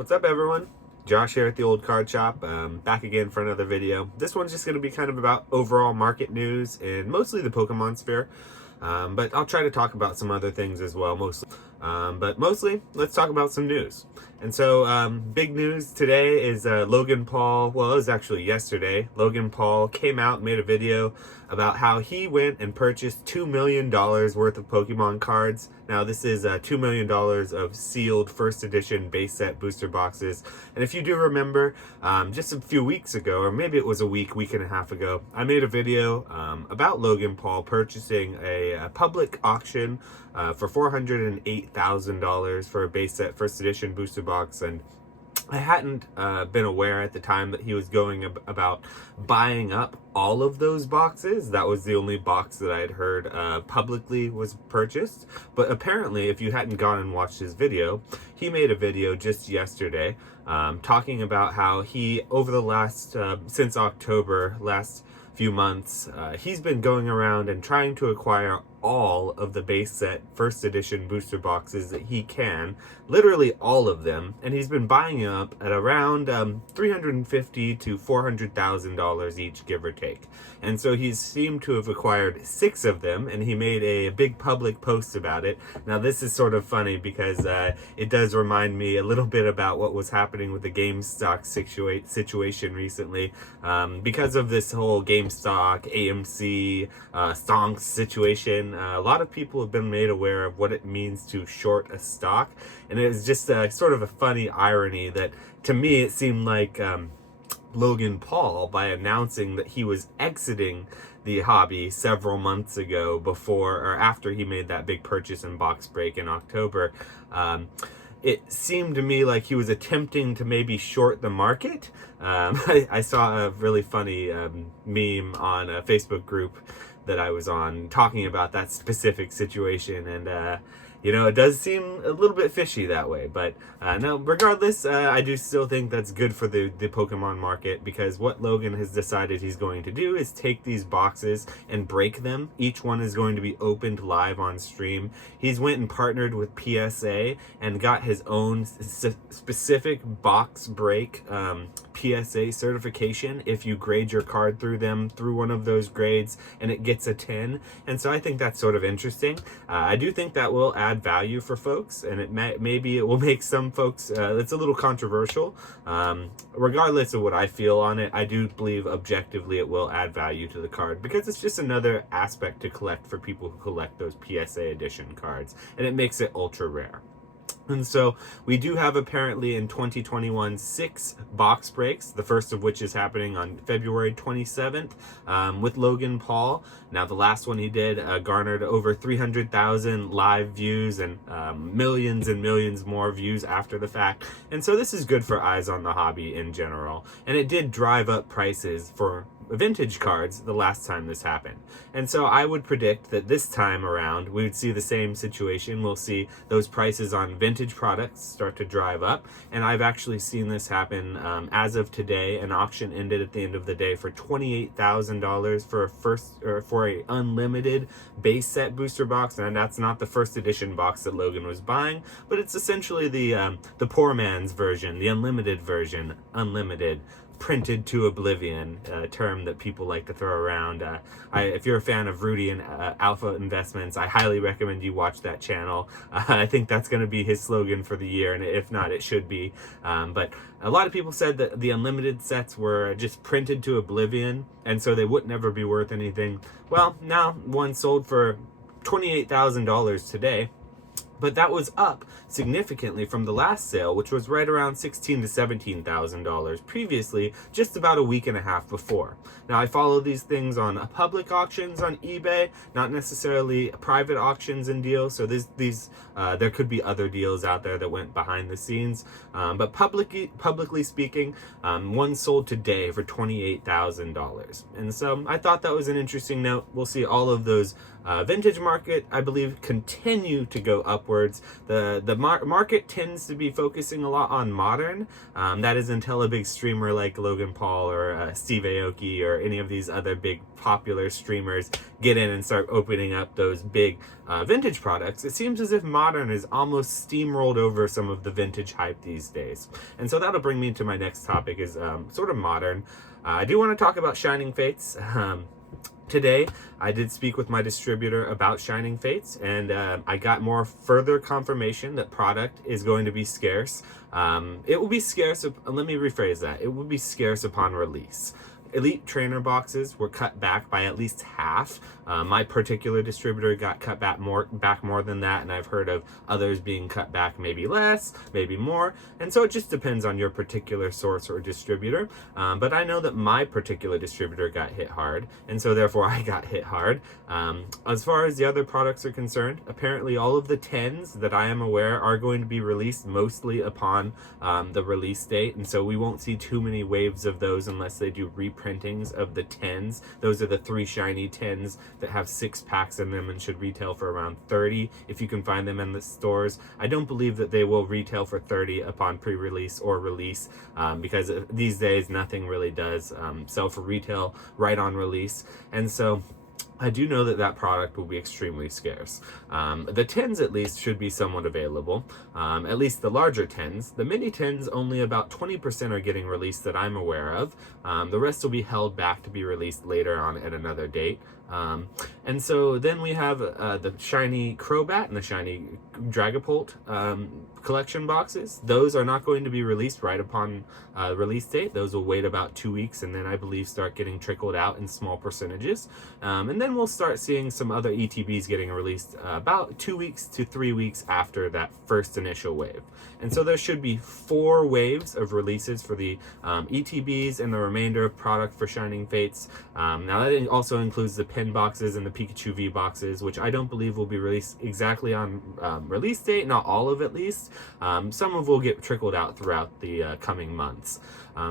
What's up, everyone? Josh here at the Old Card Shop, back again for another video. This one's just going to be kind of about overall market news and mostly the Pokemon sphere, but I'll try to talk about some other things as well, mostly. But mostly, let's talk about some news. And so, big news today is Logan Paul, well, it was actually yesterday. Logan Paul came out and made a video about how he went and purchased $2 million worth of Pokemon cards. Now, this is $2 million of sealed first edition base set booster boxes. And if you do remember, just a few weeks ago, or maybe it was a week and a half ago, I made a video about Logan Paul purchasing a public auction for $408,000 for a base set first edition booster box. And I hadn't been aware at the time that he was going about buying up all of those boxes. That was the only box that I had heard publicly was purchased. But apparently, if you hadn't gone and watched his video, he made a video just yesterday talking about how he, over the last, since October, last few months, he's been going around and trying to acquire all of the base set first edition booster boxes that he can, literally all of them, and he's been buying up at around $350,000 to $400,000 each, give or take. And so he seemed to have acquired 6 of them, and he made a big public post about it. Now, this is sort of funny because it does remind me a little bit about what was happening with the GameStop situation recently. Because of this whole GameStop, AMC, stonks situation, a lot of people have been made aware of what it means to short a stock. And it was just sort of a funny irony that, to me, it seemed like Logan Paul, by announcing that he was exiting the hobby several months ago, before or after he made that big purchase and box break in October, it seemed to me like he was attempting to maybe short the market. I saw a really funny meme on a Facebook group that I was on talking about that specific situation, and it does seem a little bit fishy that way. But no, regardless, I do still think that's good for the Pokemon market, because what Logan has decided he's going to do is take these boxes and break them. Each one is going to be opened live on stream. He's went and partnered with PSA and got his own specific box break PSA certification if you grade your card through one of those grades, and it gets a 10. And so I think that's sort of interesting. I do think that will add value for folks, and maybe it will make some folks, it's a little controversial. Regardless of what I feel on it, I do believe objectively it will add value to the card, because it's just another aspect to collect for people who collect those PSA edition cards, and it makes it ultra rare. And so we do have, apparently, in 2021, 6 box breaks, the first of which is happening on February 27th with Logan Paul. Now, the last one he did garnered over 300,000 live views and millions and millions more views after the fact. And so this is good for eyes on the hobby in general. And it did drive up prices for vintage cards the last time this happened. And so I would predict that this time around we would see the same situation. We'll see those prices on vintage products start to drive up, and I've actually seen this happen as of today. An auction ended at the end of the day for $28,000 for a unlimited base set booster box, and that's not the first edition box that Logan was buying, but it's essentially the poor man's version, the unlimited version, unlimited, printed to oblivion, a term that people like to throw around. If you're a fan of Rudy and Alpha Investments, I highly recommend you watch that channel. I think that's going to be his slogan for the year, and if not, it should be. But a lot of people said that the unlimited sets were just printed to oblivion, and so they would never be worth anything. Well, now one sold for $28,000 today. But that was up significantly from the last sale, which was right around $16,000 to $17,000 previously, just about a week and a half before. Now, I follow these things on public auctions on eBay, not necessarily private auctions and deals. So there could be other deals out there that went behind the scenes. But publicly speaking, one sold today for $28,000. And so I thought that was an interesting note. We'll see all of those Vintage market, I believe, continue to go upwards. The market tends to be focusing a lot on modern. That is until a big streamer like Logan Paul or Steve Aoki or any of these other big popular streamers get in and start opening up those big vintage products. It seems as if modern is almost steamrolled over some of the vintage hype these days. And so that'll bring me to my next topic, is sort of modern. I do want to talk about Shining Fates. Today, I did speak with my distributor about Shining Fates, and I got more further confirmation that product is going to be scarce. It will be scarce, let me rephrase that. It will be scarce upon release. Elite trainer boxes were cut back by at least half. My particular distributor got cut back more than that, and I've heard of others being cut back maybe less, maybe more, and so it just depends on your particular source or distributor. But I know that my particular distributor got hit hard, and so therefore I got hit hard. As far as the other products are concerned, apparently all of the 10s that I am aware are going to be released mostly upon the release date, and so we won't see too many waves of those unless they do reprintings of the 10s. Those are the 3 shiny 10s that have 6 packs in them and should retail for around 30 if you can find them in the stores. I don't believe that they will retail for 30 upon pre-release or release, because these days nothing really does sell for retail right on release, and so I do know that that product will be extremely scarce. The 10s at least should be somewhat available, at least the larger 10s. The mini 10s, only about 20% are getting released that I'm aware of. The rest will be held back to be released later on at another date. And so then we have the shiny Crobat and the shiny Dragapult collection boxes. Those are not going to be released right upon release date. Those will wait about 2 weeks and then I believe start getting trickled out in small percentages. And then we'll start seeing some other ETBs getting released about 2 weeks to 3 weeks after that first initial wave. And so there should be 4 waves of releases for the ETBs and the remainder of product for Shining Fates. Now that also includes the pin boxes and the Pikachu V boxes, which I don't believe will be released exactly on release date, not all of at least. Some of will get trickled out throughout the coming months.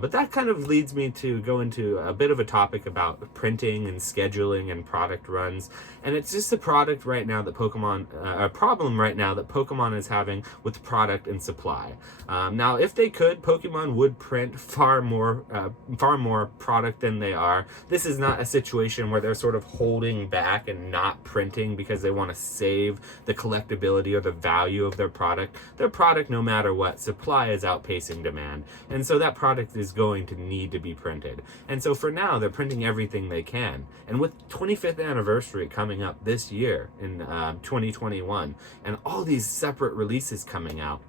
But that kind of leads me to go into a bit of a topic about printing and scheduling and product runs. And it's just a product right now that a problem right now that Pokemon is having with product and supply. Now, if they could, Pokemon would print far more product than they are. This is not a situation where they're sort of holding back and not printing because they want to save the collectability or the value of their product. Their product, no matter what, supply is outpacing demand. And so that product is going to need to be printed. And so for now, they're printing everything they can. And with 25th anniversary coming up this year in 2021, and all these separate releases coming out,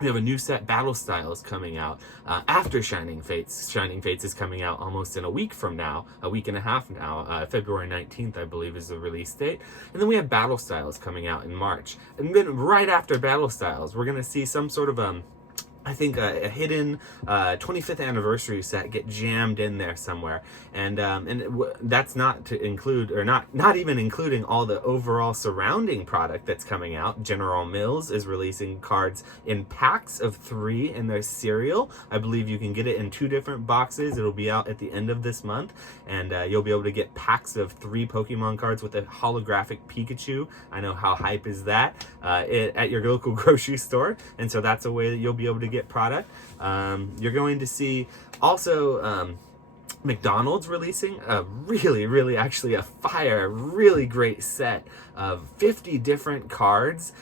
we have a new set, Battle Styles, coming out after Shining Fates. Shining Fates is coming out almost in a week from now, a week and a half now. February 19th, I believe, is the release date. And then we have Battle Styles coming out in March. And then right after Battle Styles, we're going to see some sort of I think a hidden 25th anniversary set get jammed in there somewhere, and that's not to include, or not even including all the overall surrounding product that's coming out. General Mills is releasing cards in packs of 3 in their cereal. I believe you can get it in 2 different boxes. It'll be out at the end of this month, and you'll be able to get packs of 3 Pokemon cards with a holographic Pikachu. I know how hype is that at your local grocery store, and so that's a way that you'll be able to get product. You're going to see also McDonald's releasing a really actually a really great set of 50 different cards,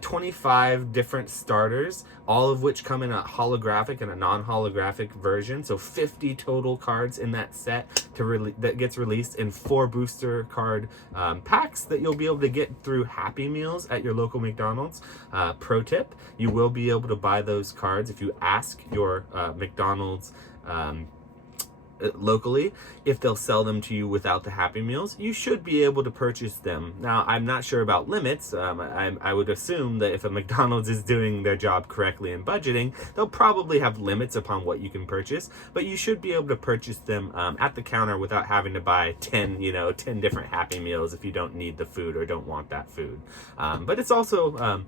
25 different starters, all of which come in a holographic and a non-holographic version. So 50 total cards in that set that gets released in 4 booster card packs that you'll be able to get through Happy Meals at your local McDonald's. Pro tip, you will be able to buy those cards if you ask your McDonald's locally if they'll sell them to you without the Happy Meals. You should be able to purchase them. Now, I'm not sure about limits. I would assume that if a McDonald's is doing their job correctly in budgeting, they'll probably have limits upon what you can purchase, but you should be able to purchase them at the counter without having to buy 10 different Happy Meals if you don't need the food or don't want that food. But it's also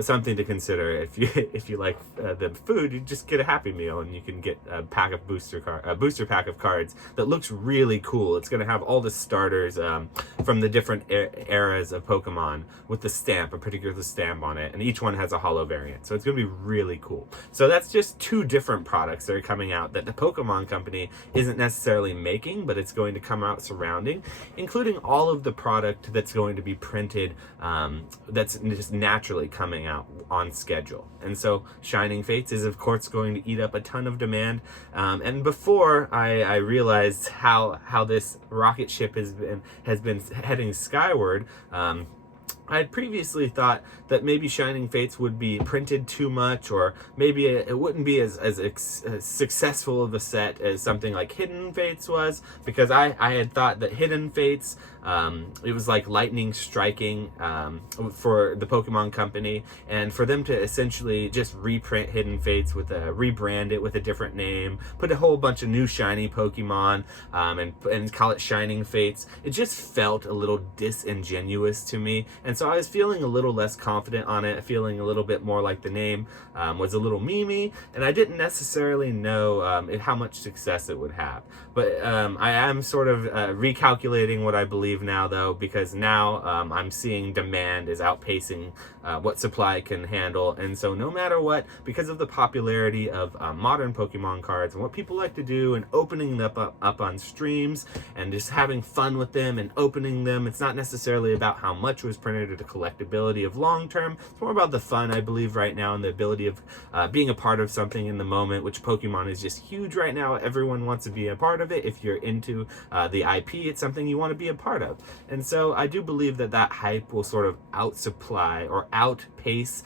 something to consider. If you like the food, you just get a Happy Meal and you can get a pack of booster pack pack of cards that looks really cool. It's going to have all the starters from the different eras of Pokemon with the stamp, a particular stamp on it, and each one has a holo variant. So it's going to be really cool. So that's just 2 different products that are coming out that the Pokemon company isn't necessarily making, but it's going to come out surrounding, including all of the product that's going to be printed that's just naturally coming out on schedule. And so Shining Fates is of course going to eat up a ton of demand. And before I realized how this rocket ship has been heading skyward, I had previously thought that maybe Shining Fates would be printed too much, or maybe it wouldn't be as successful of a set as something like Hidden Fates was, because I had thought that Hidden Fates, it was like lightning striking for the Pokemon company, and for them to essentially just reprint Hidden Fates with rebrand it with a different name, put a whole bunch of new shiny Pokemon, and call it Shining Fates, it just felt a little disingenuous to me. And so I was feeling a little less confident on it, feeling a little bit more like the name was a little memey, and I didn't necessarily know how much success it would have. But I am sort of recalculating what I believe now, though, because now I'm seeing demand is outpacing what supply can handle. And so no matter what, because of the popularity of modern Pokemon cards and what people like to do and opening them up on streams and just having fun with them and opening them, it's not necessarily about how much was printed or the collectability of long term. It's more about the fun, I believe, right now, and the ability of being a part of something in the moment, which Pokemon is just huge right now. Everyone wants to be a part of it. If you're into the IP, it's something you want to be a part of. And so I do believe that hype will sort of outsupply or outpace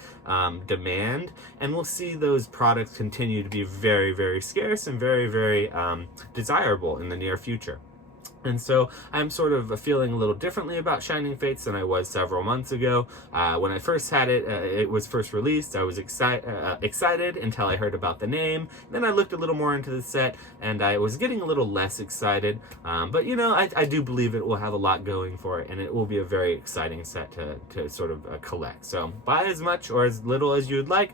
demand, and we'll see those products continue to be very, very scarce and very, very desirable in the near future. And so I'm sort of feeling a little differently about Shining Fates than I was several months ago. When I first had it, it was first released, I was excited until I heard about the name. Then I looked a little more into the set, and I was getting a little less excited. But, you know, I do believe it will have a lot going for it, and it will be a very exciting set to sort of collect. So buy as much or as little as you would like,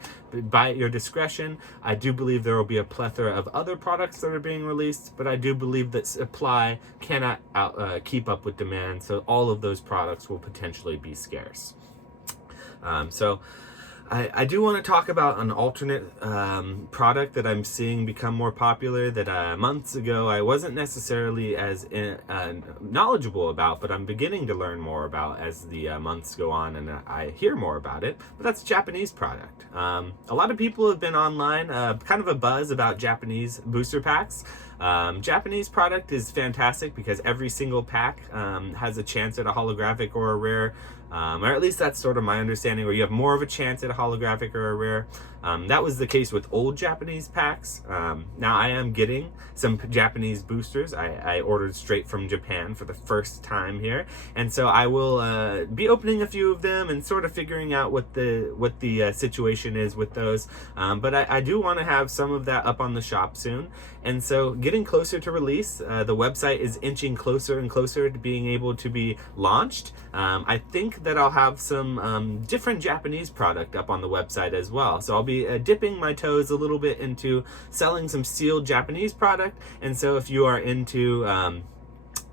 by your discretion. I do believe there will be a plethora of other products that are being released, but I do believe that supply cannot keep up with demand, so all of those products will potentially be scarce. So I do want to talk about an alternate product that I'm seeing become more popular that months ago I wasn't necessarily as knowledgeable about, but I'm beginning to learn more about as the months go on and I hear more about it. But that's a Japanese product. A lot of people have been online, kind of a buzz about Japanese booster packs. Japanese product is fantastic because every single pack has a chance at a holographic or a rare, or at least that's sort of my understanding, where you have more of a chance at a holographic or a rare. That was the case with old Japanese packs. Now I am getting some Japanese boosters. I ordered straight from Japan for the first time here, and so I will be opening a few of them and sort of figuring out what the situation is with those. But I do want to have some of that up on the shop soon, and so getting closer to release, the website is inching closer and closer to being able to be launched. I think that I'll have some different Japanese product up on the website as well. So I'll be dipping my toes a little bit into selling some sealed Japanese product. And so if you are into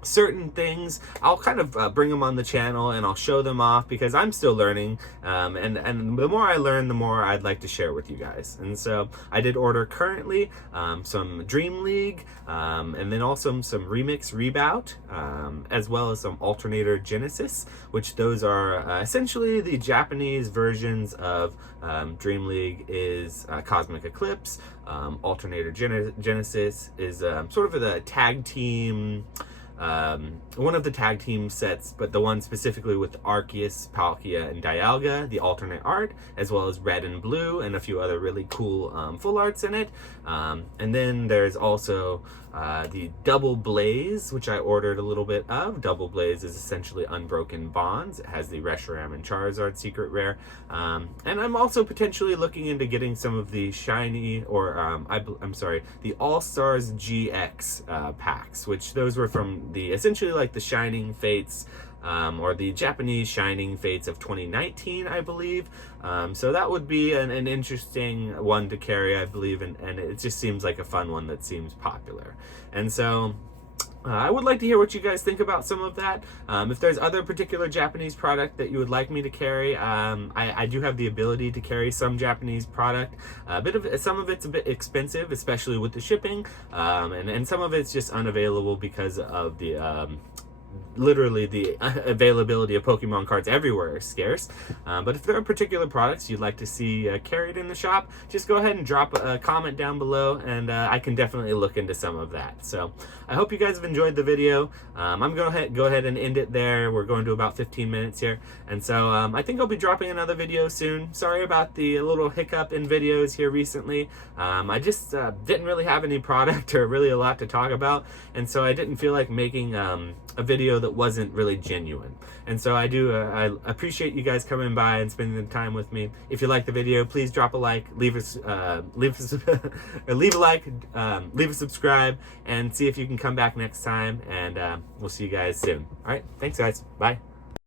certain things, I'll kind of bring them on the channel and I'll show them off because I'm still learning, and the more I learn, the more I'd like to share with you guys. And so I did order currently some Dream League, and then also some Remix Reboot, as well as some Alternator Genesis, which those are essentially the Japanese versions of Dream League is Cosmic Eclipse. Alternator Genesis is sort of the tag team, one of the tag team sets, but the one specifically with Arceus, Palkia, and Dialga, the alternate art, as well as red and blue, and a few other really cool full arts in it. And then there's also the Double Blaze, which I ordered a little bit of. Double Blaze is essentially Unbroken Bonds. It has the Reshiram and Charizard secret rare. And I'm also potentially looking into getting some of the shiny, or I'm sorry, the All-Stars GX packs, which those were from the essentially like the Shining Fates or the Japanese Shining Fates of 2019, I believe. So that would be an interesting one to carry, I believe, and it just seems like a fun one that seems popular. And so I would like to hear what you guys think about some of that. If there's other particular Japanese product that you would like me to carry, I do have the ability to carry some Japanese product. Some of it's a bit expensive, especially with the shipping, and some of it's just unavailable because of the literally the availability of Pokemon cards everywhere is scarce. But if there are particular products you'd like to see carried in the shop, just go ahead and drop a comment down below, and I can definitely look into some of that. So I hope you guys have enjoyed the video. I'm going to go ahead and end it there. We're going to about 15 minutes here. And so I think I'll be dropping another video soon. Sorry about the little hiccup in videos here recently. I just didn't really have any product or really a lot to talk about. And so I didn't feel like making a video that wasn't really genuine. And so I appreciate you guys coming by and spending the time with me. If you like the video, please drop a like, leave a like, leave a subscribe, and see if you can come back next time. And we'll see you guys soon. All right, thanks guys. Bye.